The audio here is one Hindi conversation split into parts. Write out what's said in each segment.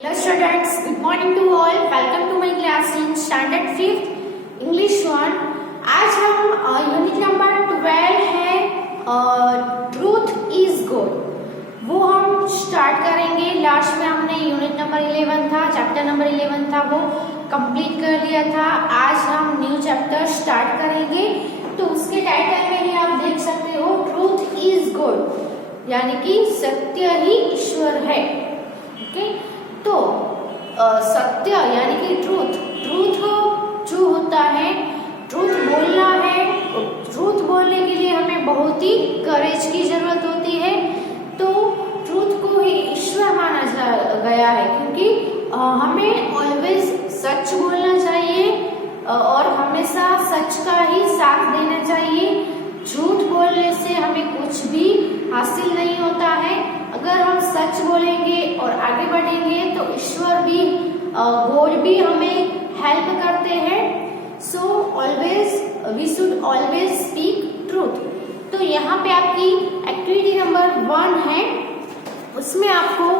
Hello students, good morning to all. Welcome to my class in standard 5th English 1. आज हम यूनिट नंबर 12 है ट्रूथ इज गुड वो हम स्टार्ट करेंगे। लास्ट में हमने यूनिट नंबर 11 था, चैप्टर नंबर 11 था, वो कंप्लीट कर लिया था। आज हम न्यू चैप्टर स्टार्ट करेंगे। तो उसके टाइटल में ही आप देख सकते हो ट्रूथ इज गुड, यानी कि सत्य ही ईश्वर है। ओके, तो सत्य यानी कि ट्रूथ जो होता है, ट्रूथ बोलना है। ट्रूथ बोलने के लिए हमें बहुत ही करेज की जरूरत होती है। तो ट्रूथ को ही ईश्वर माना गया है, क्योंकि हमें ऑलवेज सच बोलना चाहिए और हमेशा सच का ही साथ देना चाहिए। झूठ बोलने से हमें कुछ भी हासिल नहीं होता है। अगर हम सच बोलेंगे और आगे बढ़ेंगे तो ईश्वर भी, गॉड भी हमें हेल्प करते हैं। So always we should always speak truth. तो यहाँ पे आपकी एक्टिविटी नंबर 1 है, उसमें आपको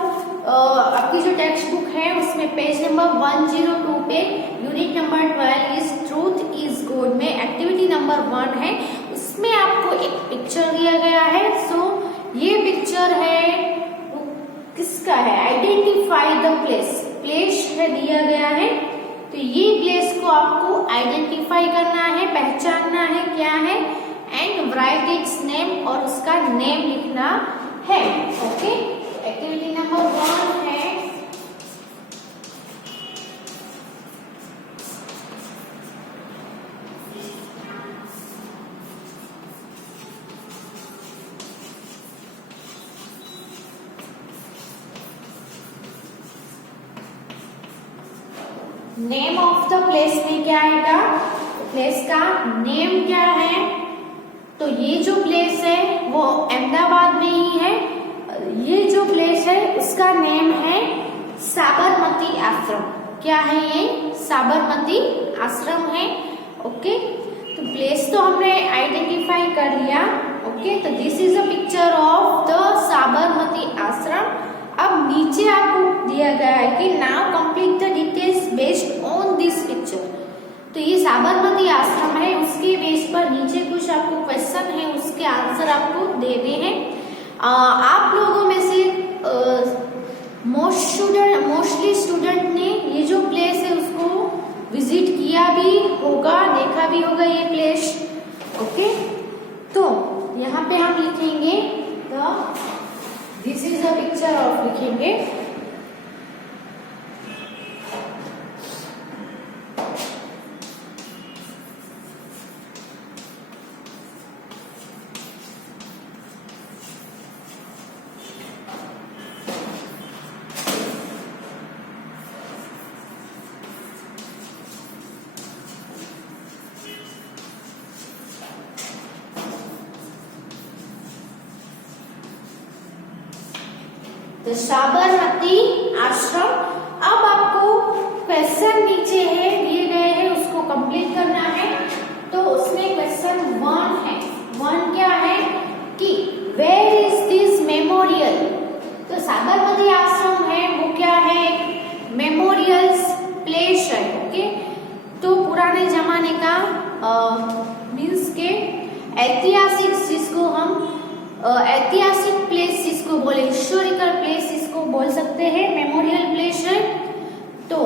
आपकी जो टेक्स्ट बुक है उसमें पेज नंबर 102 पे unit number 12 is truth is good में एक्टिविटी नंबर 1 है। उसमें आपको एक पिक्चर दिया गया है। सो ये पिक्चर है, वो किसका है? आइडेंटिफाई द प्लेस है दिया गया है। तो ये प्लेस को आपको आइडेंटिफाई करना है, पहचानना है क्या है, एंड राइट इट्स नेम, और उसका नेम लिखना है। ओके, एक्टिविटी नंबर 1 है नेम ऑफ द प्लेस में क्या आएगा? प्लेस का नेम क्या है? तो ये जो प्लेस है वो अहमदाबाद में ही है। ये जो प्लेस है उसका नेम है साबरमती आश्रम। क्या है ये? साबरमती आश्रम है। ओके, तो प्लेस तो हमने आइडेंटिफाई कर लिया। ओके, तो this is a picture of the Sabarmati आश्रम। अब नीचे आपको दिया गया है कि now complete the details based on this picture. तो ये साबरमती आश्रम है, उसके बेस पर नीचे कुछ आपको क्वेश्चन है, उसके आंसर आपको देने हैं। आप लोगों में से मोस्टली स्टूडेंट ने ये जो प्लेस है उसको विजिट किया भी होगा, देखा भी होगा ये प्लेस। ओके, तो यहाँ पे हम लिखेंगे this is a picture of, लिखेंगे तो साबरमती आश्रम। अब आपको क्वेश्चन नीचे है दिए गए हैं, उसको कंप्लीट करना है। तो उसमें क्वेश्चन 1 है। 1 क्या है कि वेयर इज दिस मेमोरियल? तो साबरमती आश्रम है वो क्या है? मेमोरियल्स प्लेस है। ओके, तो पुराने जमाने का मीन्स के ऐतिहासिक, जिसको हम ऐतिहासिक प्लेस जिसको बोले, हिस्टोरिकल प्लेस इसको बोल सकते हैं, मेमोरियल प्लेस है। तो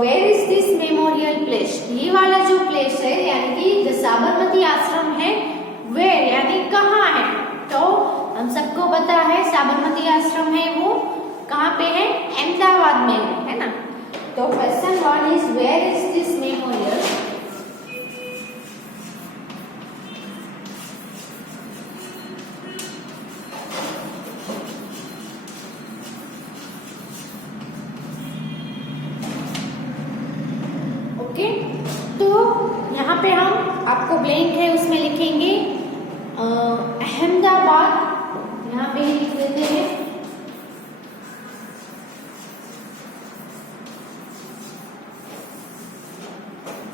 where is this memorial place? ये वाला जो प्लेस है यानी कि जो साबरमती आश्रम है, वेयर यानी कहाँ है? तो हम सबको पता है साबरमती आश्रम है वो कहाँ पे है? अहमदाबाद में है ना। तो question 1 is where is this memorial? तो यहाँ पे हम आपको ब्लैंक है उसमें लिखेंगे अहमदाबाद, यहाँ पे लिख देते हैं।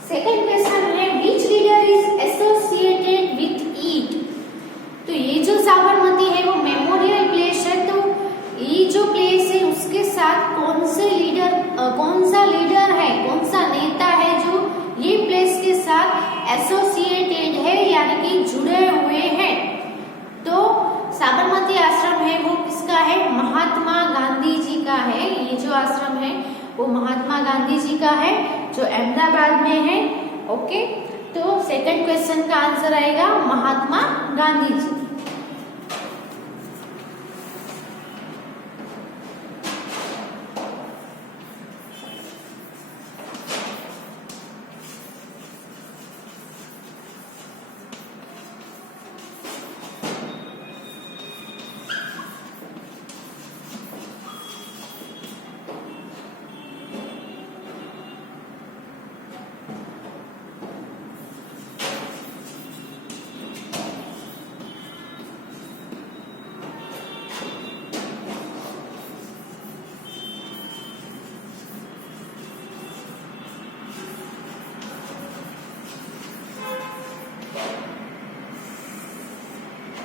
सेकंड क्वेश्चन है which reader is associated with it? तो ये जो साबरमती है वो मेमोरियल प्लेस है, तो ये जो प्लेस है उसके साथ कौन से ये जो आश्रम है वो महात्मा गांधी जी का है, जो अहमदाबाद में है। ओके, तो सेकंड क्वेश्चन का आंसर आएगा महात्मा गांधी जी।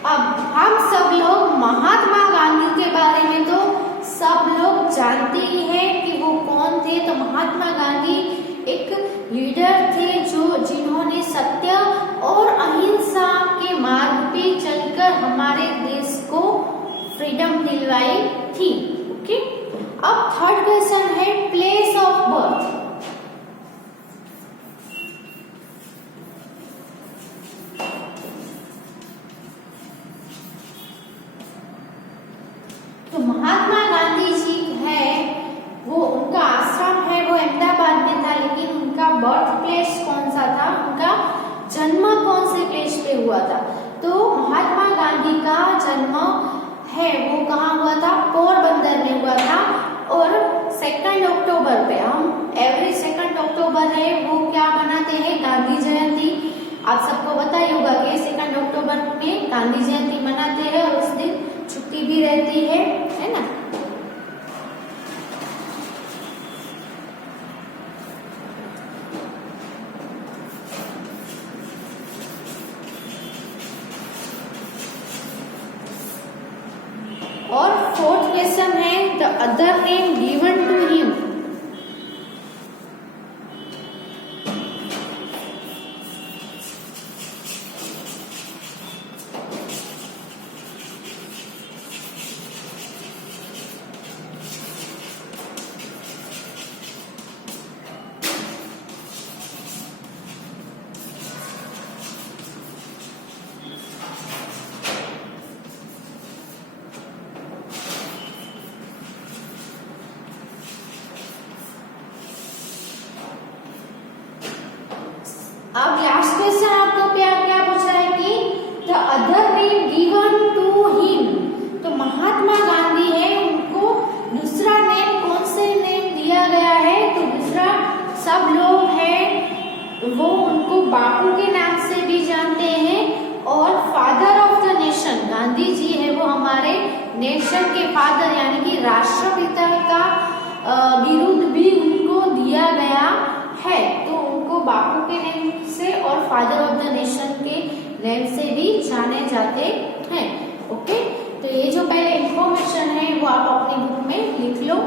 अब हम सब लोग महात्मा गांधी के बारे में तो सब लोग जानते ही हैं कि वो कौन थे। तो महात्मा गांधी एक लीडर थे जो जिन्होंने सत्य और अहिंसा के मार्ग पे चलकर हमारे देश को फ्रीडम दिलवाई थी। ओके, अब थर्ड क्वेश्चन है प्लेस ऑफ बर्थ। तो महात्मा गांधी जी है वो, उनका आश्रम है वो अहमदाबाद में था, लेकिन उनका बर्थ प्लेस कौन सा था, उनका जन्म कौन से प्लेस पे हुआ था? तो महात्मा गांधी का जन्म है वो कहाँ हुआ था? पोरबंदर में हुआ था। और 2 अक्टूबर पे, हम एवरी 2 अक्टूबर है वो क्या मनाते हैं? गांधी जयंती। आप सबको पता ही होगा कि 2 अक्टूबर में गांधी जयंती मनाते हैं और उस दिन छुट्टी भी रहती है ना। और फोर्थ क्वेश्चन है the other name given to him. अब लास्ट क्वेश्चन आपको क्या पूछा है कि the other name given to him. तो महात्मा गांधी है उनको दूसरा नेम कौन से नेम दिया गया है? तो दूसरा सब लोग हैं वो उनको बापू के नाम से भी जानते हैं और father of the nation. Gandhi ji है वो हमारे नेशन के फादर यानी कि राष्ट्रपिता का विरुद्ध भी उनको दिया गया है। तो उनको बापू के नेम से और फादर ऑफ द नेशन के नेम से भी जाने जाते हैं। ओके, तो ये जो पहले इंफॉर्मेशन है वो आप अपनी बुक में लिख लो।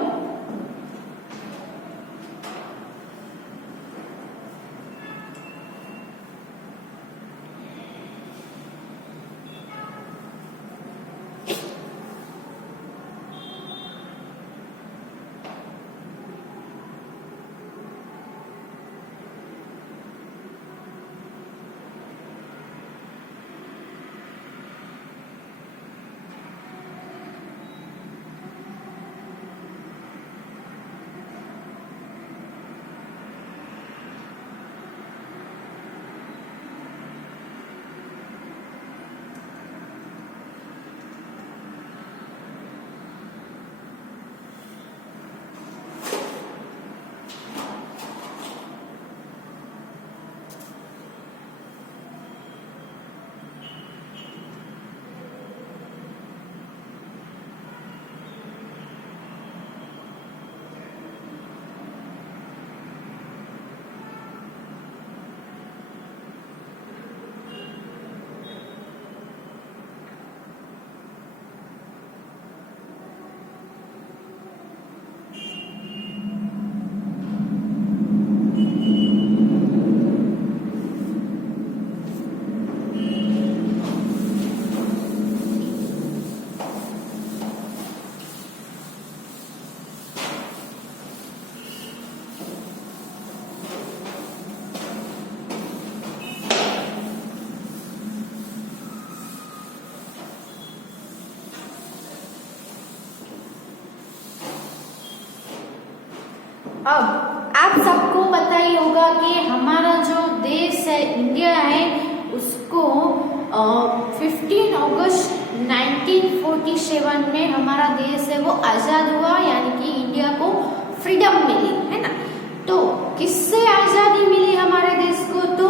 अब आप सबको पता ही होगा कि हमारा जो देश है इंडिया है उसको 15 अगस्त 1947 में हमारा देश है वो आजाद हुआ, यानी कि इंडिया को फ्रीडम मिली, है ना। तो किससे आजादी मिली हमारे देश को? तो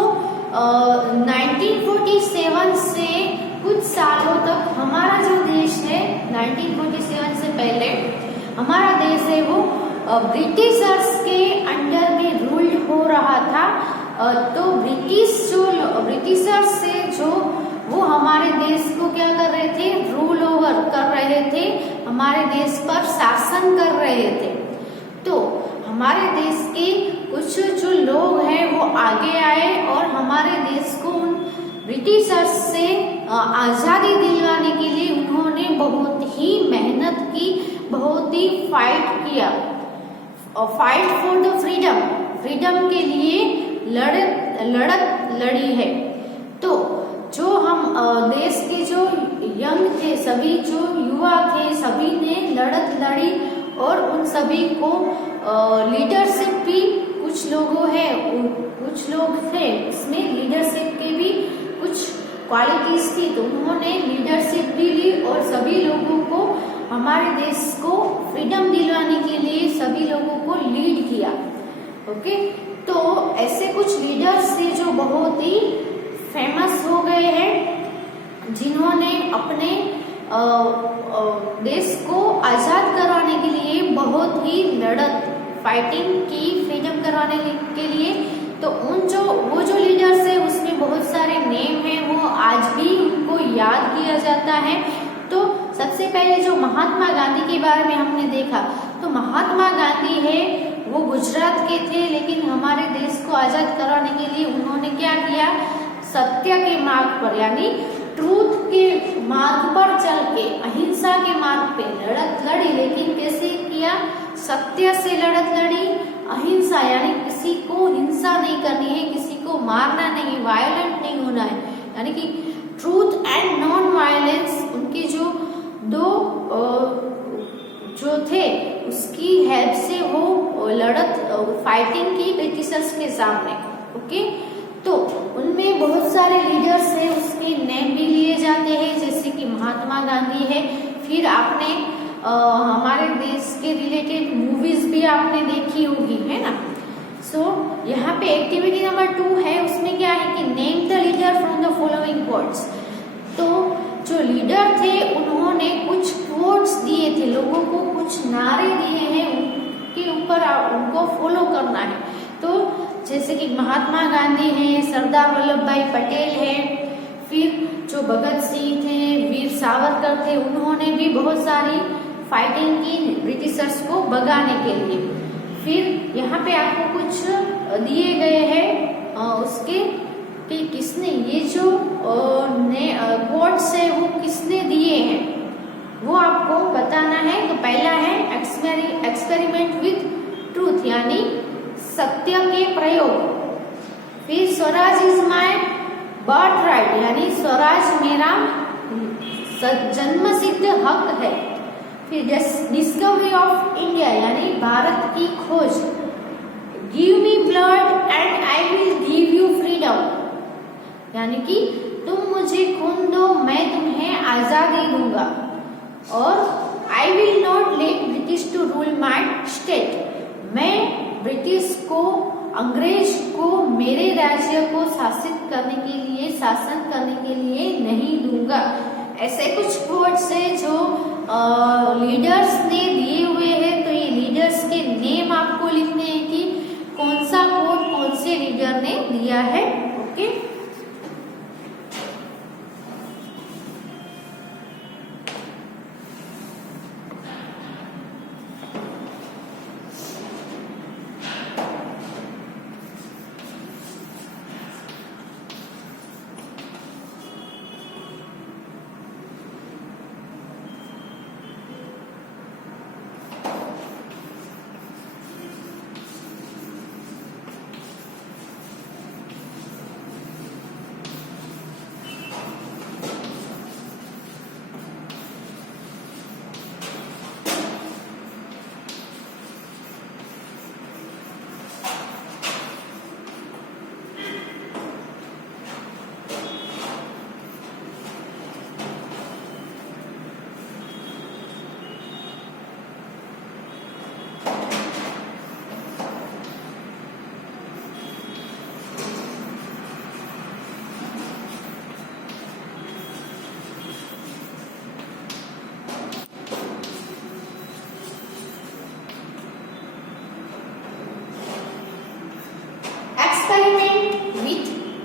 1947 से कुछ सालों तक हमारा जो देश है 1947 से पहले हमारा देश है वो ब्रिटिशर्स के अंडर में रूल हो रहा था। तो ब्रिटिशर्स से जो वो हमारे देश को क्या कर रहे थे? रूल ओवर कर रहे थे, हमारे देश पर शासन कर रहे थे। तो हमारे देश के कुछ जो लोग हैं वो आगे आए और हमारे देश को उन ब्रिटिशर्स से आजादी दिलवाने के लिए उन्होंने बहुत ही मेहनत की, बहुत ही फाइट किया। फाइट फॉर द फ्रीडम के लिए लड़त लड़ी है। तो जो हम देश के जो यंग थे, सभी जो युवा थे, सभी ने लड़त लड़ी और उन सभी को लीडरशिप भी कुछ लोगों है, कुछ लोग थे इसमें लीडरशिप के भी कुछ क्वालिटीज थी, तो उन्होंने लीडरशिप भी ली और सभी लोगों को हमारे देश को फ्रीडम दिलवाने के लिए सभी लोगों को लीड किया। ओके, तो ऐसे कुछ लीडर्स थे जो बहुत ही फेमस हो गए हैं, जिन्होंने अपने देश को आजाद करवाने के लिए बहुत ही फाइटिंग की फ्रीडम करवाने के लिए। तो वो जो लीडर्स है उसमें बहुत सारे नेम हैं, वो आज भी उनको याद किया जाता है। तो सबसे पहले जो महात्मा गांधी के बारे में हमने देखा, तो महात्मा गांधी है वो गुजरात के थे, लेकिन हमारे देश को आजाद करवाने के लिए उन्होंने क्या किया? सत्य के मार्ग पर, यानी ट्रूथ के मार्ग पर चल के, अहिंसा के मार्ग पे लड़त लड़ी। लेकिन कैसे किया? सत्य से लड़त लड़ी, अहिंसा यानी किसी को हिंसा नहीं करनी है, किसी को मारना नहीं, वायलेंट नहीं होना है, यानी कि ट्रूथ एंड नॉन वायलेंस उनके जो दो जो थे उसकी हेल्प से वो फाइटिंग की ब्रिटिशर्स के सामने। ओके, तो उनमें बहुत सारे लीडर्स हैं, उसके नेम भी लिए जाते हैं, जैसे कि महात्मा गांधी है। फिर आपने हमारे देश के रिलेटेड मूवीज भी आपने देखी होगी, है ना। सो यहाँ पे एक्टिविटी नंबर 2 है, उसमें क्या है कि name the leader from the following quotes. तो जो लीडर थे उन्होंने कुछ कोट्स दिए थे, लोगों को कुछ नारे दिए हैं, उनके ऊपर उनको फॉलो करना है। तो जैसे कि महात्मा गांधी हैं, सरदार वल्लभ भाई पटेल हैं, फिर जो भगत सिंह थे, वीर सावरकर थे, उन्होंने भी बहुत सारी फाइटिंग की ब्रिटिशर्स को भगाने के लिए। फिर यहाँ पे आपको कुछ दिए गए हैं उसके कि किसने ये जो कोट्स है वो किसने दिए हैं वो आपको बताना है। तो पहला है एक्सपेरिमेंट विथ ट्रूथ, यानी सत्य के प्रयोग। फिर Swaraj is my birth right, यानी स्वराज मेरा जन्मसिद्ध हक है। फिर डिस्कवरी ऑफ इंडिया, यानी भारत की खोज। Give me blood and I will give you freedom, यानी कि तुम मुझे खून दो, मैं तुम्हें आजादी दूंगा। और I will not let British to rule my state, मैं ब्रिटिश को, अंग्रेज को मेरे राज्य को शासन करने के लिए नहीं दूंगा। ऐसे कुछ कोट्स है जो लीडर्स ने दिए हुए हैं। तो ये लीडर्स के नेम आपको लिखने हैं कि कौन सा कोट कौन से लीडर ने दिया है। ओके,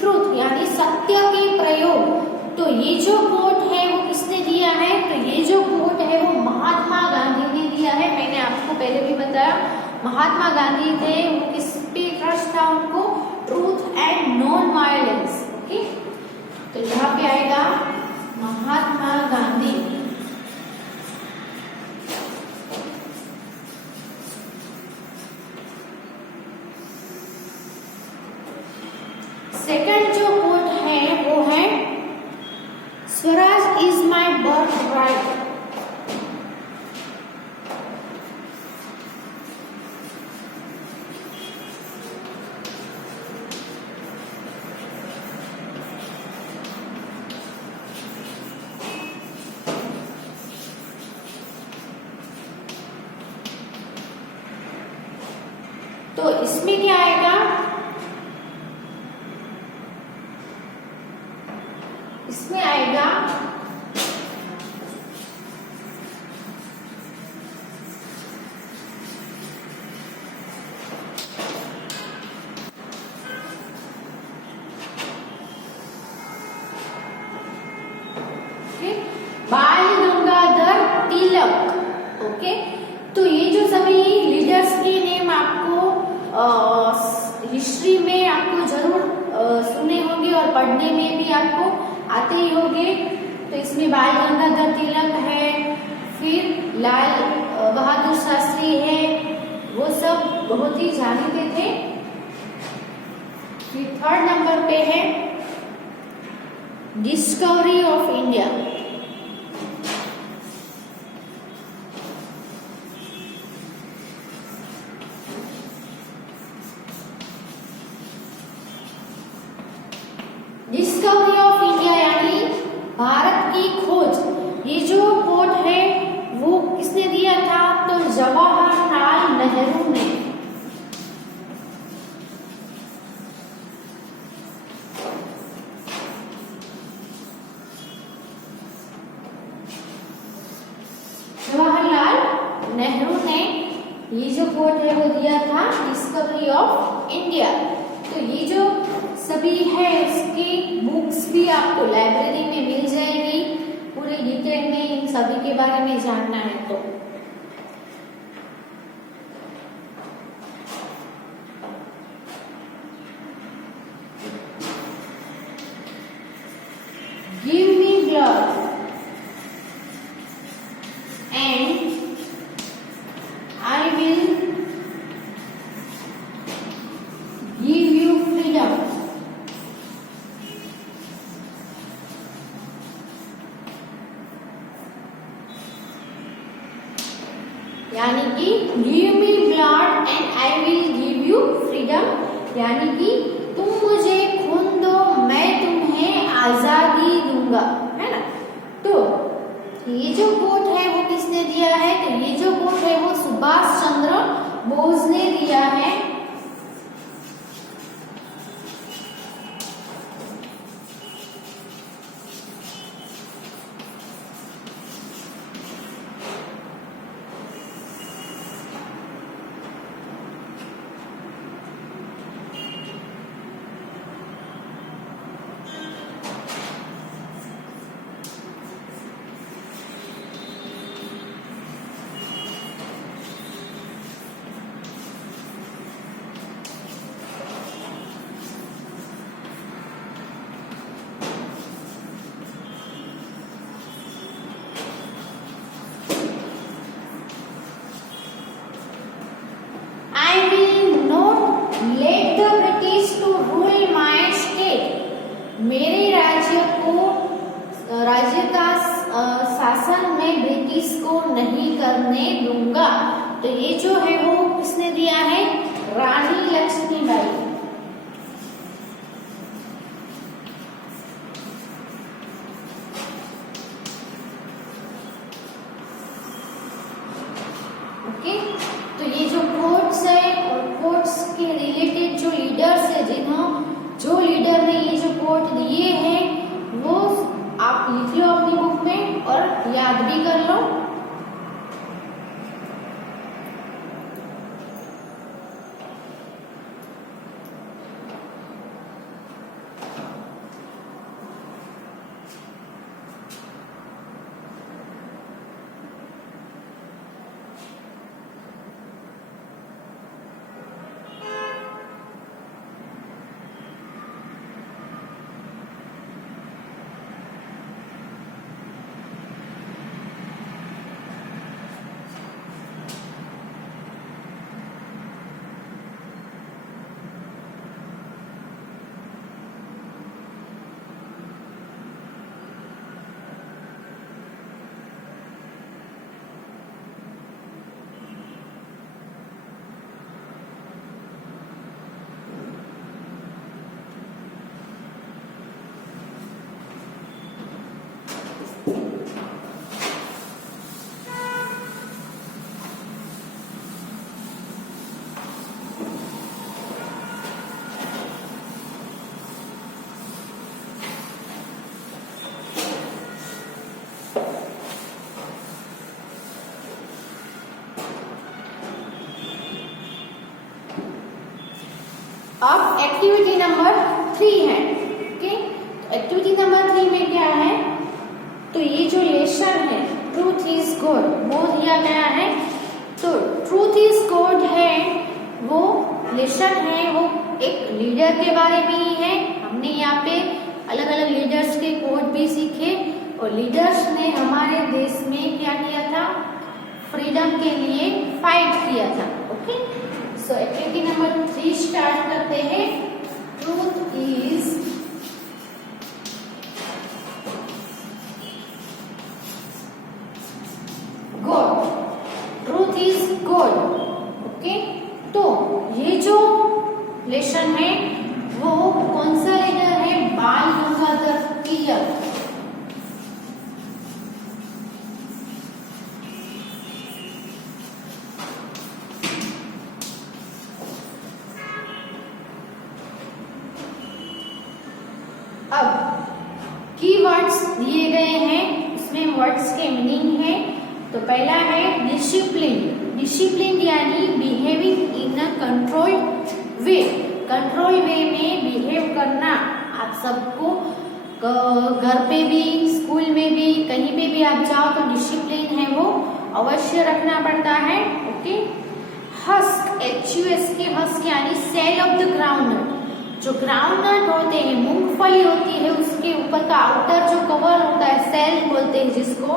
ट्रूथ यानी सत्य के प्रयोग। तो ये जो कोट है वो किसने दिया है? तो ये जो कोट है वो महात्मा गांधी ने दिया है। मैंने आपको पहले भी बताया महात्मा गांधी थे, वो किस पे ट्रस्ट था उनको? Truth and non violence. Okay, तो यहाँ पे आएगा महात्मा गांधी। सेकंड जो कोट है वो है Swaraj is my birth right. तो इसमें क्या आएगा? इसमें आएगा बाल गंगाधर तिलक। ओके, तो ये जो सभी लीडर्स के नेम आपको हिस्ट्री में आपको जरूर सुने होंगे और पढ़ने में भी आपको आते ही होंगे। तो इसमें बाल गंगाधर तिलक है, फिर लाल बहादुर शास्त्री है, वो सब बहुत ही जानीते थे। फिर थर्ड नंबर पे है discovery of India. Discovery of India यानी भारत की खोज। ये जो कोट है वो किसने दिया था? तो जवाहरलाल नेहरू ने। जवाहरलाल नेहरू ने ये जो कोट है वो दिया था डिस्कवरी ऑफ इंडिया। तो ये जो सभी है उसकी बुक्स भी आपको लाइब्रेरी में मिल जाएगी। पूरे डिटेल में इन सभी के बारे में जानना है तो give me blood and I will give you freedom. यानी कि give me blood and I will give you freedom, यानी कि तुम मुझे खून दो मैं तुम्हें आजादी दूंगा, है ना। तो ये जो कोट है वो किसने दिया है? तो ये जो कोट है वो सुभाष चंद्र बोस ने दिया है। मेरे राज्य का शासन मैं ब्रिटिश को नहीं करने दूंगा। तो ये जो है वो किसने दिया है? रानी लक्ष्मीबाई। ओके, तो ये जो कोर्ट्स है और कोर्ट्स के रिलेटेड जो लीडर्स है, जो लीडर ने ये जो कोर्ट दिए हैं वो आप लिख लो अपनी बुक में और याद भी कर लो। अब एक्टिविटी नंबर 3 है। ओके, एक्टिविटी नंबर 3 में क्या है, तो ये जो लेसन है ट्रूथ इज गॉड वो दिया गया है। तो ट्रूथ इज गॉड है वो लेसन है, वो एक लीडर के बारे में ही है। हमने यहाँ पे अलग अलग लीडर्स के कोड भी सीखे और लीडर्स ने हमारे देश में क्या किया था, फ्रीडम के लिए फाइट किया था। ओके, सो एक्टिविटी नंबर 3 स्टार्ट करते हैं। Truth is God, truth is God. Okay, तो ये जो लेसन है वो कौन सा लीडर है, बाल गंगाधर तिलक। अब कीवर्ड्स दिए गए हैं, उसमें वर्ड्स के मीनिंग है। तो पहला है डिसिप्लिन। डिसिप्लिन यानी behaving in a controlled way, control way में बिहेव करना। आप सबको घर पे भी, स्कूल में भी, कहीं पे भी आप जाओ तो डिसिप्लिन है वो अवश्य रखना पड़ता है। ओके, हस्क, HUSK, हस्क यानी सेल ऑफ द ग्राउंडनट। जो ग्राउंडनट होते हैं, मूंगफली होती है, उसके ऊपर का आउटर जो कवर होता है सेल बोलते हैं जिसको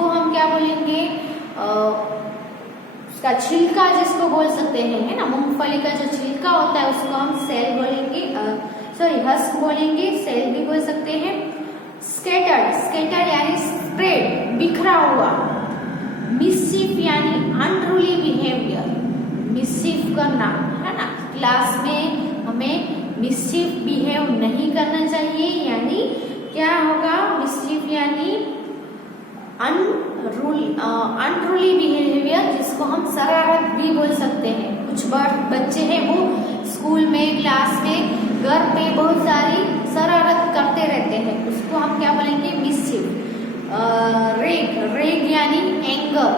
हम क्या बोलेंगे, उसका छिलका जिसको बोल सकते हैं, है ना। मूंगफली का जो छिलका होता है उसको हम सेल बोलेंगे, सॉरी हस्क बोलेंगे, सेल भी बोल सकते हैं। स्कैटर्ड, स्कैटर्ड यानी स्प्रेड, बिखरा हुआ। मिसचिफ यानी अनरूली बिहेवियर, मिसचिफ करना, है ना। क्लास में हमें मिसचिफ बिहेव नहीं करना चाहिए, यानी क्या होगा, मिसचिफ यानी अनरूली बिहेवियर, जिसको हम शरारत भी बोल सकते हैं। कुछ बच्चे हैं वो स्कूल में, क्लास में, घर पे बहुत सारी शरारत करते रहते हैं, उसको हम क्या बोलेंगे, मिसचिफ। रेग, रेग यानी एंगर,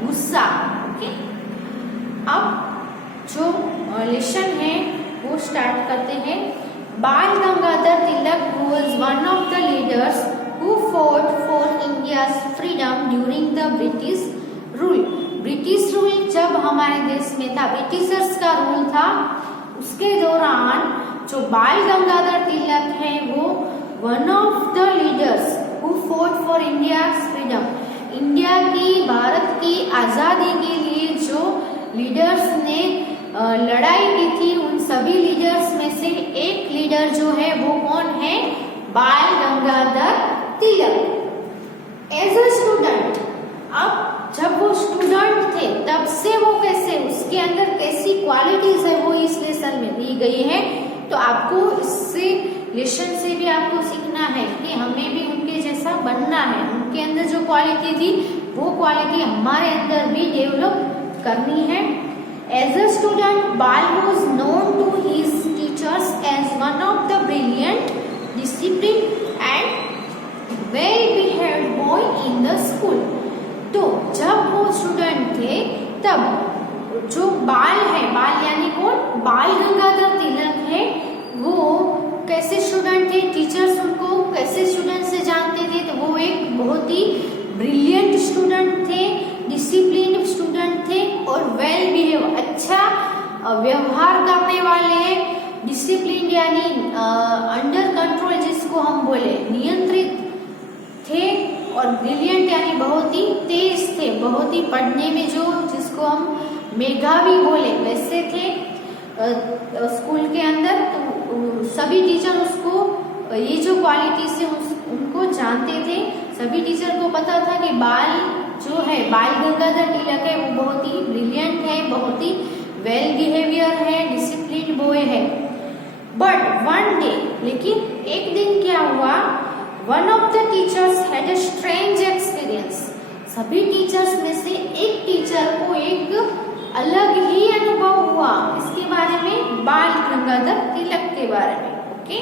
गुस्सा। ओके, अब जो लेसन है वो स्टार्ट करते हैं। Bal Gangadhar Tilak was one of the leaders who fought for India's freedom during the British rule. British rule जब हमारे देश में था, ब्रिटिशर्स का रूल था, उसके दौरान जो बाल गंगाधर तिलक है वो one of the leaders who fought for India's freedom, India की, भारत की आजादी के लिए जो लीडर्स ने लड़ाई की थी, उन सभी लीडर्स में से एक लीडर जो है वो कौन है, बाल गंगाधर तिलक। एज अ स्टूडेंट, अब जब वो स्टूडेंट थे तब से वो कैसे, उसके अंदर कैसी क्वालिटीज है वो इस लेसन में दी गई है। तो आपको इससे लेसन से भी आपको सीखना है कि हमें भी उनके जैसा बनना है, उनके अंदर जो क्वालिटी थी वो क्वालिटी हमारे अंदर भी डेवलप करनी है। As a student, Bal was known to his teachers as one of the brilliant, discipline and well behaved boy in the school. तो जब वो स्टूडेंट थे तब जो बाल है, बाल यानी कौन, बाल गंगाधर तिलक है, वो कैसे स्टूडेंट थे, टीचर्स उनको कैसे स्टूडेंट से जानते थे, तो वो एक बहुत ही ब्रिलियंट स्टूडेंट थे, डिसिप्लिन स्टूडेंट थे और वेल बिहेव, अच्छा व्यवहार करने वाले, डिसिप्लिन यानी अंडर कंट्रोल जिसको हम बोले, नियंत्रित थे, और ब्रिलियंट यानी बहुत ही तेज थे, बहुत ही पढ़ने में जो, जिसको हम मेधावी बोले, वैसे थे स्कूल के अंदर। तो सभी टीचर उसको, ये जो क्वालिटी से उनको जानते थे, सभी टीचर को पता था कि बाल जो है, बाल गंगाधर तिलक है, वो बहुत ही ब्रिलियंट है, बहुत ही वेल बिहेवियर है, डिसिप्लिन बॉय है। बट वन डे, लेकिन एक दिन क्या हुआ, one of the teachers had a strange experience. सभी टीचर्स में से एक टीचर को एक अलग ही अनुभव हुआ, इसके बारे में, बाल गंगाधर तिलक के बारे में। ओके,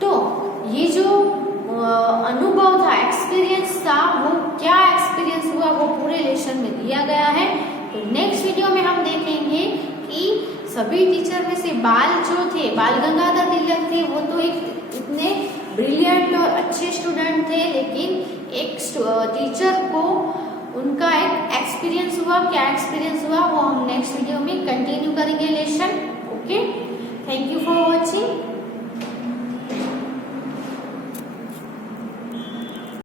तो ये जो अनुभव था, एक्सपीरियंस था, वो क्या एक्सपीरियंस हुआ वो पूरे लेसन में दिया गया है। तो नेक्स्ट वीडियो में हम देखेंगे कि सभी टीचर में से बाल गंगाधर तिलक थे, वो तो एक इतने ब्रिलियंट और अच्छे स्टूडेंट थे, लेकिन एक टीचर को उनका एक एक्सपीरियंस हुआ। क्या एक्सपीरियंस हुआ वो हम नेक्स्ट वीडियो में कंटिन्यू करेंगे lesson. Okay, thank you for watching.